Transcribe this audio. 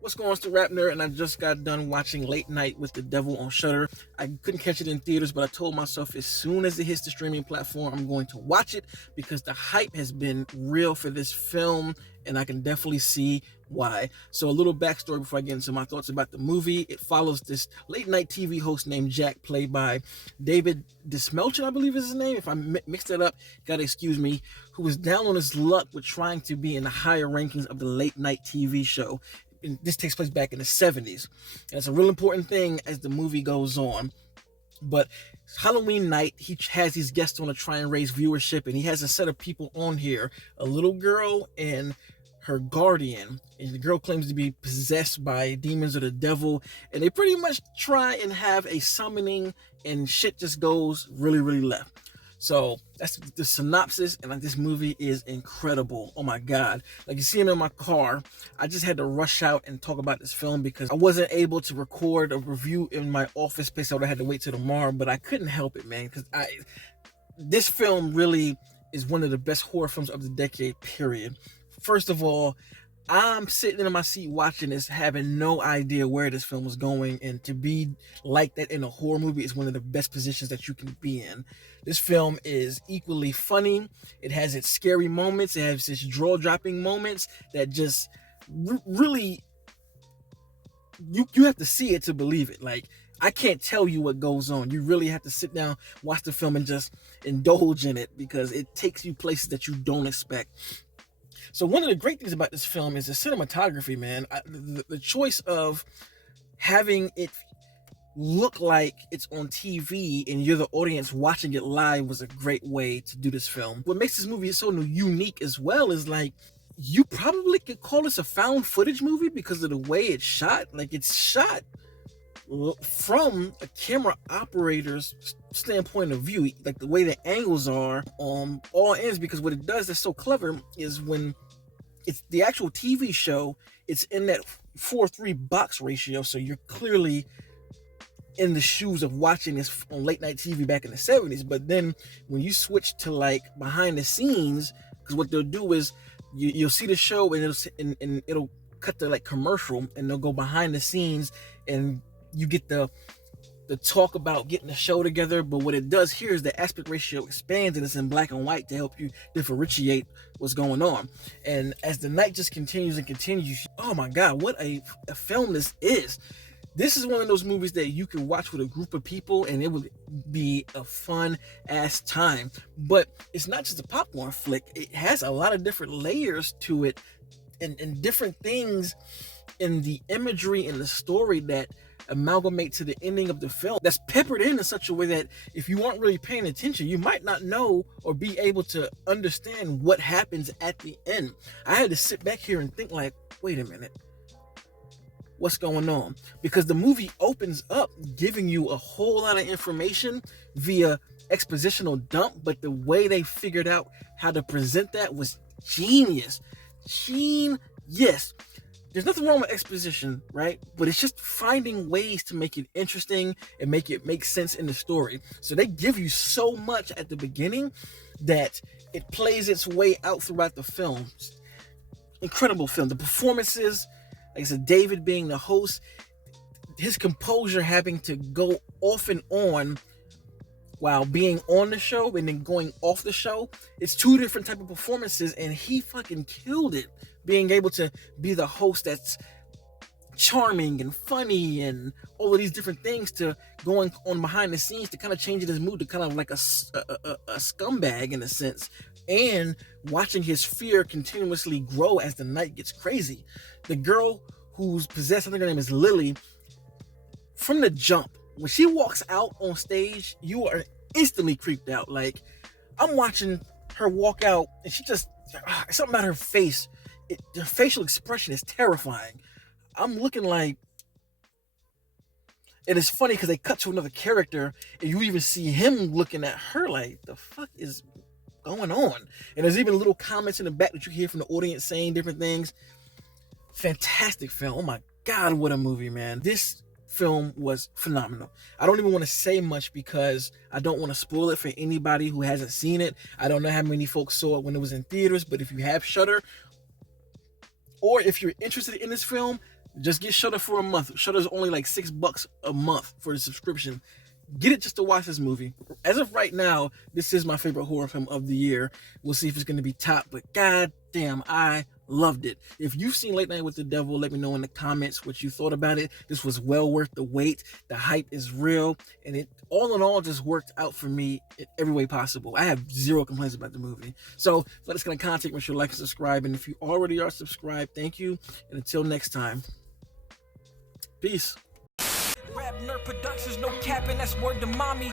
What's going on, it's the RapNerd, and I just got done watching Late Night with the Devil on Shudder. I couldn't catch it in theaters, but I told myself as soon as it hits the streaming platform, I'm going to watch it because the hype has been real for this film, and I can definitely see why. So a little backstory before I get into my thoughts about the movie. It follows this late night TV host named Jack, played by David Dismelchen, I believe is his name. If I mixed that up, gotta excuse me, who was down on his luck with trying to be in the higher rankings of the late night TV show. And this takes place back in the 70s. And it's a real important thing as the movie goes on. But Halloween night, he has these guests on to try and raise viewership, and he has a set of people on here, a little girl and her guardian. And the girl claims to be possessed by demons or the devil, and they pretty much try and have a summoning, and shit just goes really, really left. So that's the synopsis, and this movie is incredible. Oh my God. Like, you see him in my car. I just had to rush out and talk about this film because I wasn't able to record a review in my office space. So I had to wait till tomorrow, but I couldn't help it, man, because this film really is one of the best horror films of the decade, period. First of all, I'm sitting in my seat watching this, having no idea where this film was going, and to be like that in a horror movie is one of the best positions that you can be in. This film is equally funny. It has its scary moments. It has its jaw-dropping moments that just really, you have to see it to believe it. Like, I can't tell you what goes on. You really have to sit down, watch the film, and just indulge in it because it takes you places that you don't expect. So one of the great things about this film is the cinematography, man. The choice of having it look like it's on TV and you're the audience watching it live was a great way to do this film. What makes this movie so unique as well is, like, you probably could call this a found footage movie because of the way it's shot. Like, it's shot from a camera operator's standpoint of view, like the way the angles are on all ends, because what it does that's so clever is when it's the actual TV show, it's in that 4:3 box ratio, so you're clearly in the shoes of watching this on late night TV back in the 70s. But then when you switch to like behind the scenes, because what they'll do is you'll see the show and it'll cut to like commercial, and they'll go behind the scenes and you get the talk about getting the show together. But what it does here is the aspect ratio expands and it's in black and white to help you differentiate what's going on. And as the night just continues and continues, oh my God, what a film this is. This is one of those movies that you can watch with a group of people and it would be a fun ass time. But it's not just a popcorn flick. It has a lot of different layers to it and different things in the imagery and the story that amalgamate to the ending of the film, that's peppered in such a way that if you aren't really paying attention, you might not know or be able to understand what happens at the end. I had to sit back here and think, like, wait a minute, what's going on? Because the movie opens up giving you a whole lot of information via expositional dump, but the way they figured out how to present that was genius. Yes. There's nothing wrong with exposition, right? But it's just finding ways to make it interesting and make it make sense in the story. So they give you so much at the beginning that it plays its way out throughout the film. Incredible film. The performances, like I said, David being the host, his composure having to go off and on while being on the show and then going off the show. It's two different type of performances, and he fucking killed it. Being able to be the host that's charming and funny and all of these different things, to going on behind the scenes to kind of changing his mood to kind of like a scumbag in a sense, and watching his fear continuously grow as the night gets crazy. The girl who's possessed, I think her name is Lily, from the jump, when she walks out on stage, you are instantly creeped out. Like, I'm watching her walk out and she just, something about her face, her facial expression is terrifying. I'm looking like, and it's funny because they cut to another character and you even see him looking at her like, the fuck is going on? And there's even little comments in the back that you hear from the audience saying different things. Fantastic film. Oh my God, what a movie, man. This film was phenomenal. I don't even want to say much because I don't want to spoil it for anybody who hasn't seen it. I don't know how many folks saw it when it was in theaters, but if you have Shudder, or if you're interested in this film, Just get Shudder for a month. Shudder's only like $6 a month for the subscription. Get it just to watch this movie. As of right now, this is my favorite horror film of the year. We'll see if it's going to be top, but god damn, I loved it. If you've seen Late Night with the Devil, let me know in the comments what you thought about it. This was well worth the wait. The hype is real, and it all in all just worked out for me in every way possible. I have zero complaints about the movie. So for this kind of content, make sure to like and subscribe, and if you already are subscribed, thank you, and until next time, peace. RapNerd Productions, no capping, that's word to mommy.